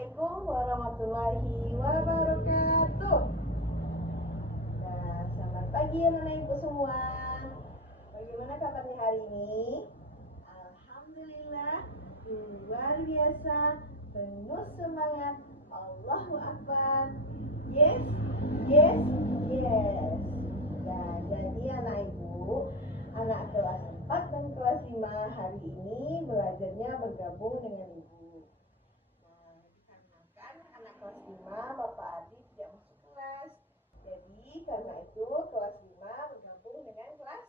Assalamualaikum warahmatullahi wabarakatuh. Nah, selamat pagi anak ibu semua. Bagaimana kabarnya hari ini? Alhamdulillah, luar biasa, penuh semangat. Allahu Akbar. Yes, yes, yes. Nah, jadi anak ibu, anak kelas 4 dan kelas 5 hari ini belajarnya bergabung dengan ibu. Dikarenakan anak kelas 5 Bapak Adi tidak masuk kelas. Jadi karena itu kelas 5 bergabung dengan kelas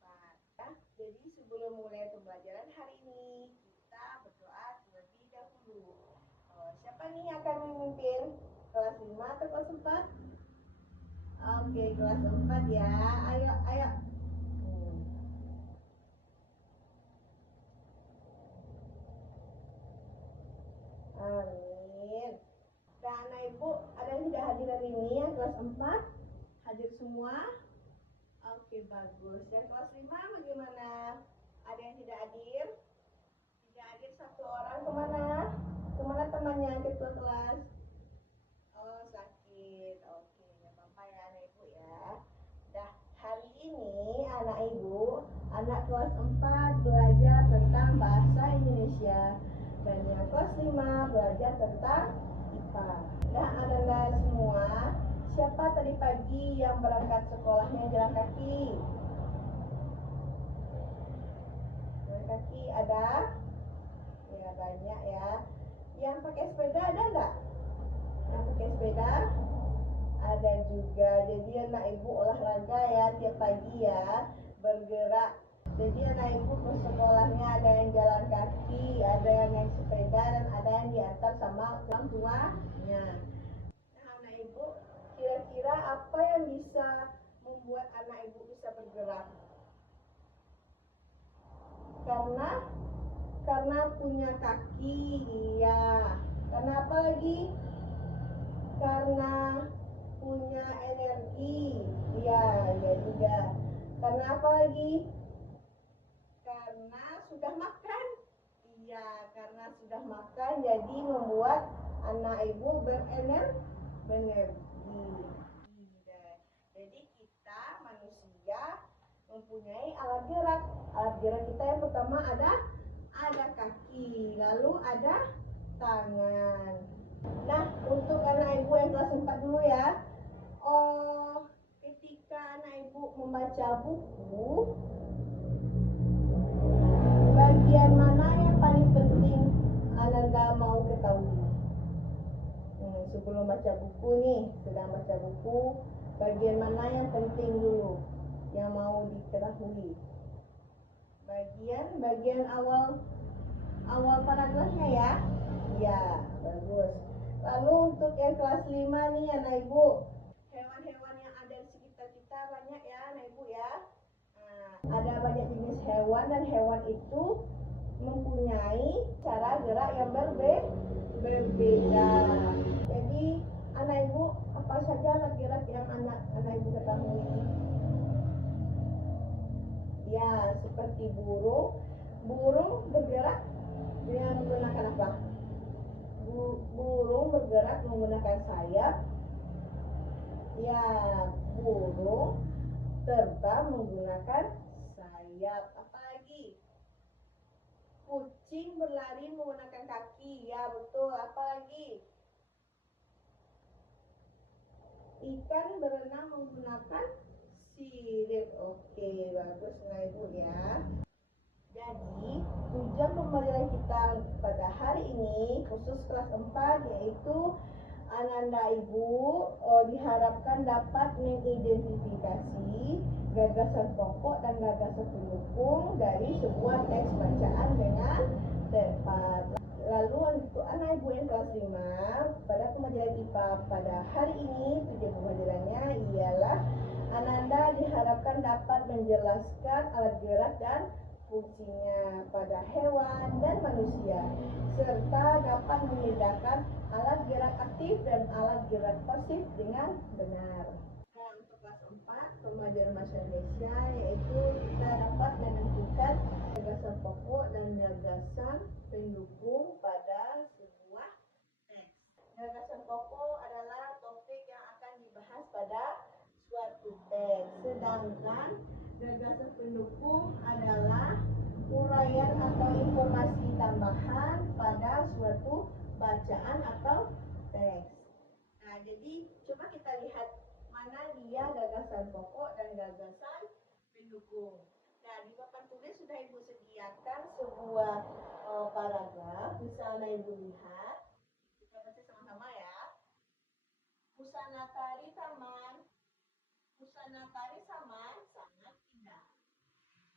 4. Ya, jadi sebelum mulai pembelajaran hari ini, kita berdoa terlebih dahulu. Siapa nih yang akan memimpin? Kelas 5 atau kelas 4? Oke, kelas 4 ya. Ayo, ayo. Amin. Nah, anak ibu, ada yang sudah hadir hari ini yang kelas 4? Hadir semua? Oke, bagus. Yang kelas 5 bagaimana? Ada yang tidak hadir? Tidak hadir satu orang, kemana? Kemana temannya ketua kelas? Oh, sakit. Oke, ya Bapak ya anak ibu ya. Dah, hari ini anak ibu, anak kelas 4 belajar tentang bahasa Indonesia. Dan yang kelas 5 belajar tentang IPA. Nah, anak-anak semua, siapa tadi pagi yang berangkat sekolahnya jalan kaki? Jalan kaki ada? Ya, banyak ya. Yang pakai sepeda ada enggak? Yang pakai sepeda? Ada juga. Jadi anak ibu olahraga ya tiap pagi ya, bergerak. Jadi anak ibu ke sekolahnya ada yang jalan kaki, ada yang naik sepeda, dan ada yang diantar sama orang tuanya. Nah, anak ibu, kira-kira apa yang bisa membuat anak ibu bisa bergerak? Karena punya kaki, iya. Karena apa lagi? Karena punya energi, iya, iya juga. Karena apa lagi? Karena sudah makan, iya. Karena sudah makan, jadi membuat anak ibu berenergi. Jadi kita manusia mempunyai alat gerak. Alat gerak kita yang pertama ada kaki, lalu ada tangan. Nah, untuk anak ibu yang kelas 4 dulu ya. Ketika anak ibu membaca buku, bagian mana yang paling penting Ananda mau ketahui? Sebelum baca buku nih, sedang baca buku, bagian mana yang penting dulu yang mau diketahui? Bagian awal paragrafnya ya. Ya, bagus. Lalu untuk yang kelas 5 nih anak ibu, hewan-hewan yang ada di sekitar kita banyak ya anak ibu ya. Nah, ada banyak jenis hewan dan hewan itu mempunyai cara gerak yang berbeda. Jadi anak ibu, apa saja alat gerak yang anak ibu ketahui? Ya, seperti burung. Burung bergerak dengan menggunakan apa? Burung bergerak menggunakan sayap. Ya, burung terbang menggunakan sayap. Apa lagi? Kucing berlari menggunakan kaki. Ya, betul. Apa lagi? Ikan berenang menggunakan sirip. Oke, bagus nah ibu ya. Jadi, tujuan pembelajaran kita pada hari ini khusus kelas 4 yaitu Ananda ibu diharapkan dapat mengidentifikasi gagasan pokok dan gagasan pendukung dari sebuah teks bacaan dengan tepat. Lalu untuk anak ibu yang kelas 5 pada pembelajaran IPA pada hari ini, tujuan pembelajarannya ialah Ananda diharapkan dapat menjelaskan alat gerak dan fungsinya pada hewan dan manusia, serta dapat membedakan alat gerak aktif dan alat gerak pasif dengan benar. Nah, untuk kelas 4 pembelajaran bahasa Indonesia yaitu kita dapat menentukan gagasan pokok dan gagasan pendukung pada sebuah teks. Sedangkan gagasan pendukung adalah uraian atau informasi tambahan pada suatu bacaan atau teks. Nah, jadi coba kita lihat mana dia gagasan pokok dan gagasan pendukung. Nah, di papan tulis sudah Ibu sediakan sebuah paragraf. Bisa Ibu lihat. Kita baca sama-sama ya. Busana tari taman. Busana tari saman sangat indah.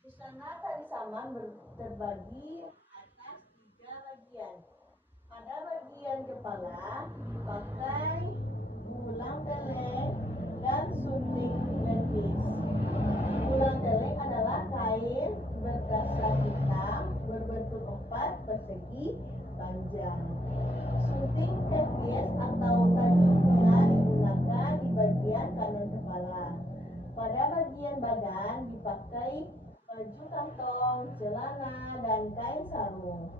Busana tari saman terbagi atas 3 bagian. Pada bagian kepala dipakai bulang teleng dan sunting melukis. Bulang teleng adalah kain berdasar hitam berbentuk 4 persegi panjang. Sunting kepis atau tali bunga digunakan di bagian kanan kepala. Pada bagian badan dipakai baju kantong, celana, dan kain sarung.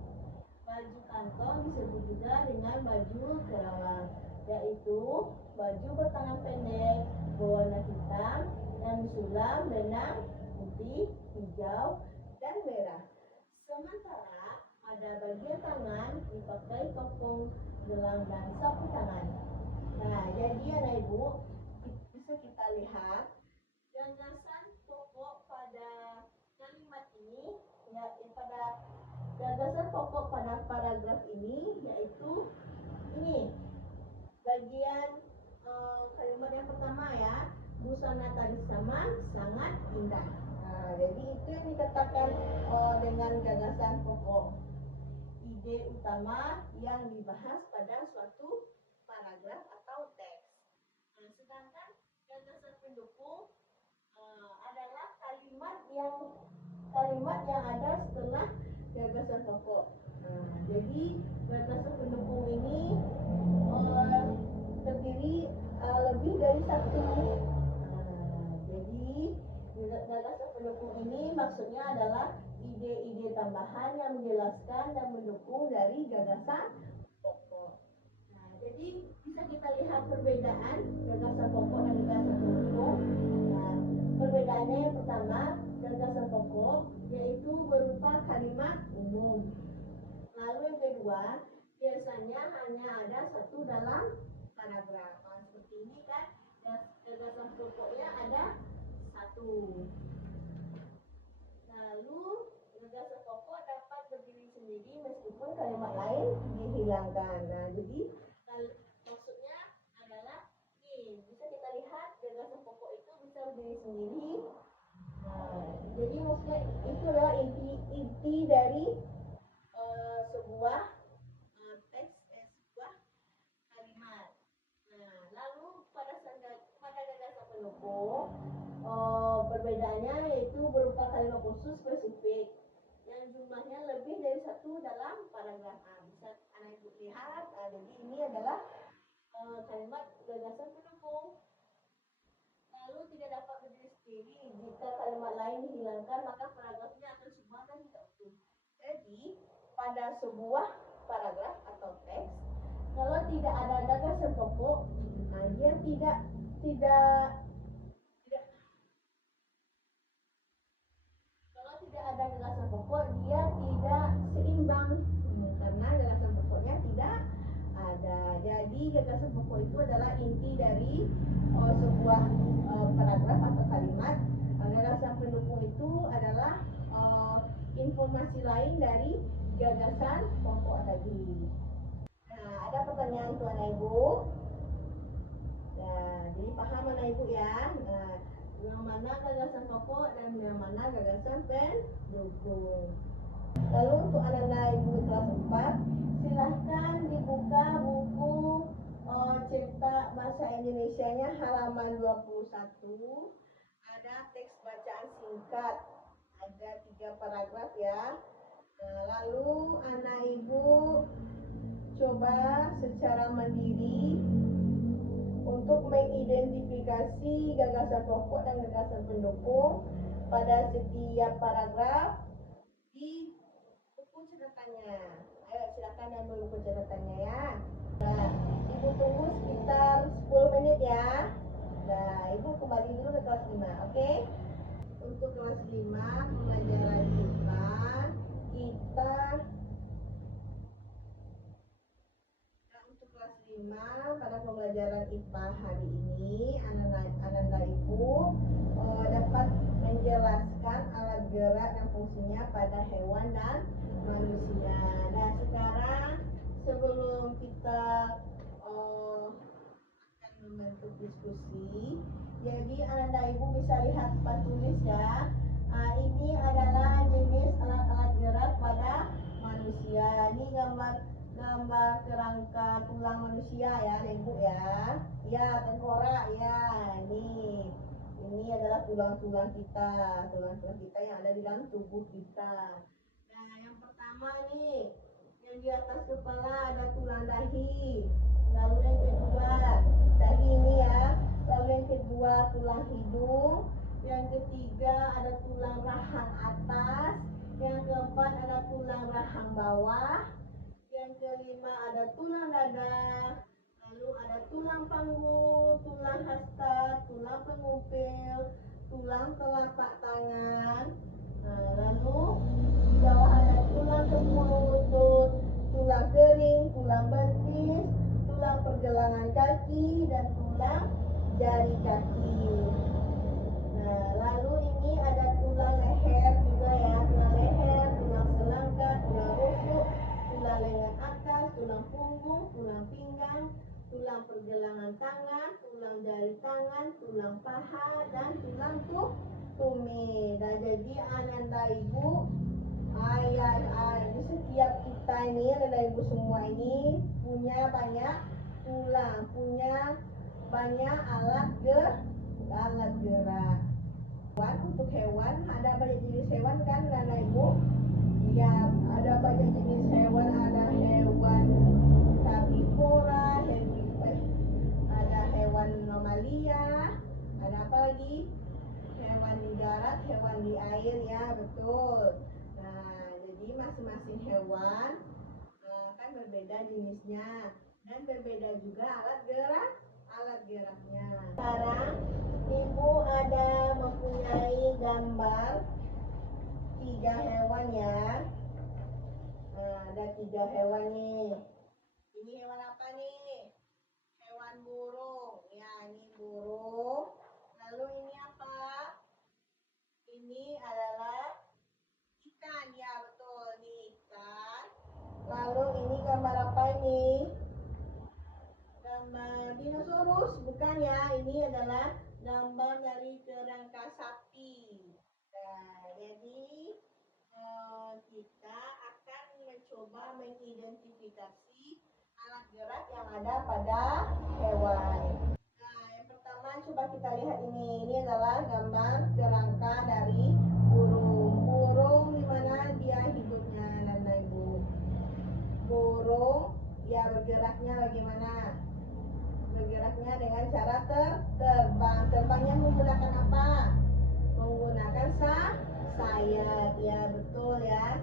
Baju kantong disebut juga dengan baju kelawar, yaitu baju bertangan pendek berwarna hitam yang disulam benang putih, hijau, dan merah. Sementara pada bagian tangan dipakai kopong, gelang, dan sapu tangan. Nah, jadi anak ibu bisa kita lihat gagasan pokok pada kalimat ini, ya, pada gagasan pokok pada paragraf ini yaitu ini bagian kalimat yang pertama ya, busana tari saman sangat indah. Nah, jadi itu yang dikatakan dengan gagasan pokok, ide utama yang dibahas pada suatu paragraf atau teks. Nah, sedangkan gagasan pendukung adalah kalimat yang ada setelah gagasan pokok. Nah, jadi gagasan pendukung ini terdiri lebih dari satu. Jadi gagasan pendukung ini maksudnya adalah ide-ide tambahan yang menjelaskan dan mendukung dari gagasan pokok. Nah, jadi bisa kita lihat perbedaan gagasan pokok dan gagasan pendukung. Nah, perbedaannya yang pertama, gagasan pokok yaitu berupa kalimat umum. Lalu yang kedua, biasanya hanya ada satu dalam paragraf. Nah, seperti ini kan, gagasan pokoknya ada satu. Lalu gagasan pokok dapat berdiri sendiri meskipun kalimat lain dihilangkan. Nah, jadi maksudnya adalah ini bisa kita lihat gagasan pokok itu bisa berdiri sendiri. Nah, jadi maksudnya itu adalah inti dari sebuah teks, sebuah kalimat. Nah, lalu pada gagasan pendukung perbedaannya yaitu berupa kalimat khusus spesifik yang jumlahnya lebih dari satu dalam paragraf. Bisa anak ibu lihat. Jadi ini adalah kalimat gagasan pendukung. Lalu tidak dapat berdiri sendiri. Jika kalimat lain dihilangkan, maka paragrafnya akan semua dan tidak utuh. Jadi pada sebuah paragraf atau teks, kalau tidak ada gagasan pokok, dia kalau tidak ada gagasan pokok, dia tidak seimbang karena gagasan pokoknya tidak ada. Jadi gagasan pokok itu adalah inti dari sebuah paragraf atau kalimat. Gagasan pendukung itu adalah informasi lain dari gagasan pokok tadi. Nah, ada pertanyaan tuan ibu. Nah, jadi paham anak ibu ya. Nah, yang mana gagasan pokok dan yang mana gagasan pendukung. Lalu untuk anak-anak ibu kelas 4, silahkan dibuka buku cetak bahasa Indonesianya halaman 21. Ada teks bacaan singkat, ada 3 paragraf ya. Nah, lalu anak ibu coba secara mandiri untuk mengidentifikasi gagasan pokok dan gagasan pendukung pada setiap paragraf di buku catatannya. Ayo silakan ambil buku catatannya ya. Nah, ibu tunggu sekitar 10 menit ya. Nah, Ibu kembali dulu ke kelas 5, oke? Untuk kelas 5 pembelajaran IPA, kita untuk kelas 5 pada pembelajaran IPA hari ini, Ananda Ibu dapat menjelaskan alat gerak dan fungsinya pada hewan dan manusia. Nah, sekarang sebelum kita akan membentuk diskusi, jadi Ananda Ibu bisa lihat tempat tulis ya. Ini adalah jenis alat-alat gerak pada manusia. Ini gambar kerangka tulang manusia ya, Ibu ya. Ya, tengkorak ya. Ini adalah tulang-tulang kita yang ada di dalam tubuh kita. Nah, yang pertama nih, yang di atas kepala ada tulang dahi. Lalu yang kedua, dahi ini ya. Lalu yang kedua tulang hidung. Yang ketiga ada tulang rahang atas. Yang keempat ada tulang rahang bawah. Yang kelima ada tulang dada. Lalu ada tulang panggul, tulang hasta, tulang pengumpil, tulang telapak tangan. Nah, lalu di bawah ada tulang kepul lutut, tulang kering, tulang betis, tulang pergelangan kaki, dan tulang jari kaki. Nah, lalu ini ada tulang leher juga ya, tulang leher, tulang selangkah, tulang rusuk, tulang lengan atas, tulang punggung, tulang pinggang, tulang pergelangan tangan, tulang jari tangan, tulang paha, dan tulang tumit. Nah, jadi Ananda Ibu, di setiap kita ini, Ananda Ibu semua ini punya banyak tulang, punya banyak alat gerak. Untuk hewan, ada banyak jenis hewan kan Nana Ibu? Iya, ada banyak jenis hewan, ada hewan karnivora, ada hewan mamalia, ada apa lagi? Hewan di darat, hewan di air ya, betul. Nah, jadi masing-masing hewan kan berbeda jenisnya dan berbeda juga alat geraknya. Sekarang Ibu ada mempunyai gambar 3 hewan ya. Nah, ada 3 hewan nih. Ini hewan apa nih? Hewan burung. Ya, ini burung. Lalu ini apa? Ini adalah ikan. Ya, betul. Ini ikan. Lalu ini gambar apa ini? Gambar dinosaurus, bukan ya? Ini adalah gambar dari kerangka sapi. Nah, jadi kita akan mencoba mengidentifikasi alat gerak yang ada pada hewan. Nah, yang pertama coba kita lihat ini. Ini adalah gambar kerangka dari burung. Burung di mana dia hidupnya, Nana Ibu? Burung, dia bergeraknya bagaimana? Bergeraknya dengan cara terbang. Terbangnya menggunakan apa? Menggunakan sayap. Ya, betul ya.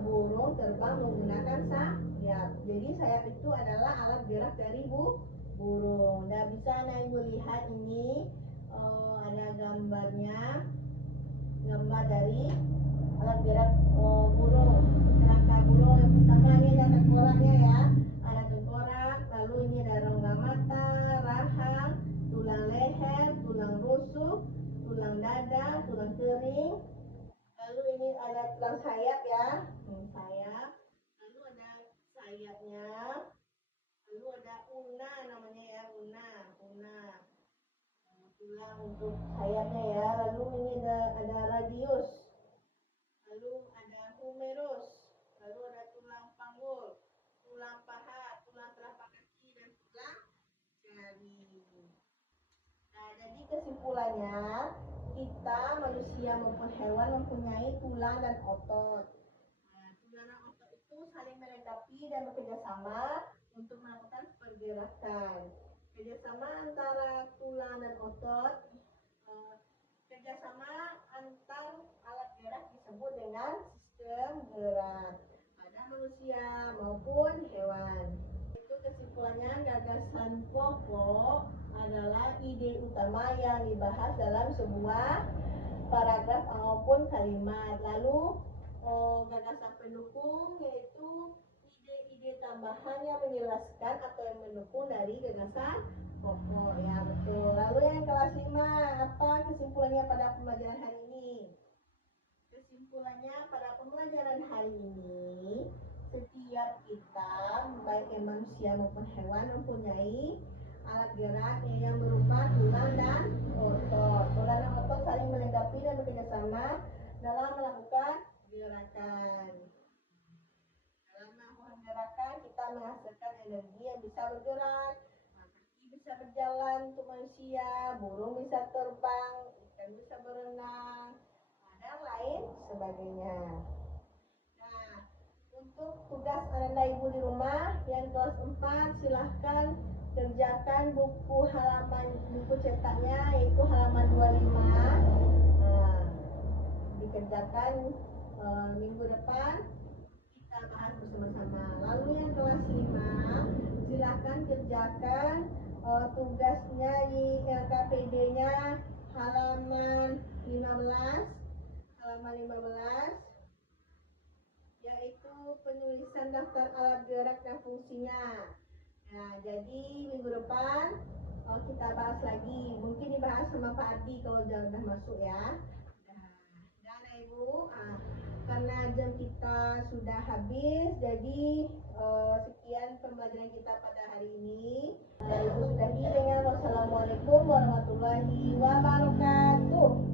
Burung terbang menggunakan sayap. Jadi sayap itu adalah alat gerak dari burung. Nah, bisa Ibu lihat ini ada gambarnya. Gambar dari alat gerak burung. Kerangka burung yang pertama ini ada tengkoraknya ya. Ada tengkorak, lalu ini ada rongga mata, rahang, tulang leher, tulang rusuk, tulang dada, tulang kering. Lalu ini ada tulang sayap ya, sayap. Lalu ada sayapnya. Lalu ada una namanya ya, una. Tulang untuk sayapnya ya. Lalu ini ada radius. Lalu ada humerus. Lalu ada tulang panggul, tulang paha, tulang telapak kaki, dan tulang jari. Nah, jadi kesimpulannya, kita manusia maupun hewan mempunyai tulang dan otot. Nah, tulang dan otot itu saling melengkapi dan bekerja sama untuk melakukan pergerakan. Kerjasama antara tulang dan otot, kerjasama antar alat gerak disebut dengan sistem gerak pada manusia maupun hewan. Itu kesimpulannya gagasan pokok adalah ide utama yang dibahas dalam sebuah paragraf maupun kalimat. Lalu gagasan pendukung yaitu ide-ide tambahan yang menjelaskan atau yang mendukung dari gagasan pokok. Ya betul. Lalu yang kelas 5, apa kesimpulannya pada pembelajaran hari ini? Kesimpulannya pada pembelajaran hari ini, setiap kita, baik yang manusia maupun hewan, mempunyai alat gerak yang berupa tulang dan otot. Tulang dan otot saling melengkapi dan bekerja sama dalam melakukan gerakan. Dalam melakukan gerakan, kita menghasilkan energi yang bisa bergerak. Kaki bisa berjalan untuk manusia, burung bisa terbang, ikan bisa berenang, dan lain sebagainya. Nah, untuk tugas anak ibu di rumah yang kelas 4, silahkan kerjakan buku cetaknya, yaitu halaman 25. Nah, dikerjakan minggu depan kita bahas bersama-sama. Lalu yang kelas 5, silahkan kerjakan tugasnya di LKPD-nya halaman 15, yaitu penulisan daftar alat gerak dan fungsinya. Nah, jadi minggu depan kita bahas lagi. Mungkin dibahas sama Pak Ardi kalau udah masuk ya. Dan Ibu, karena jam kita sudah habis, jadi sekian pembelajaran kita pada hari ini. Ibu sudahi dengan wassalamualaikum warahmatullahi wabarakatuh.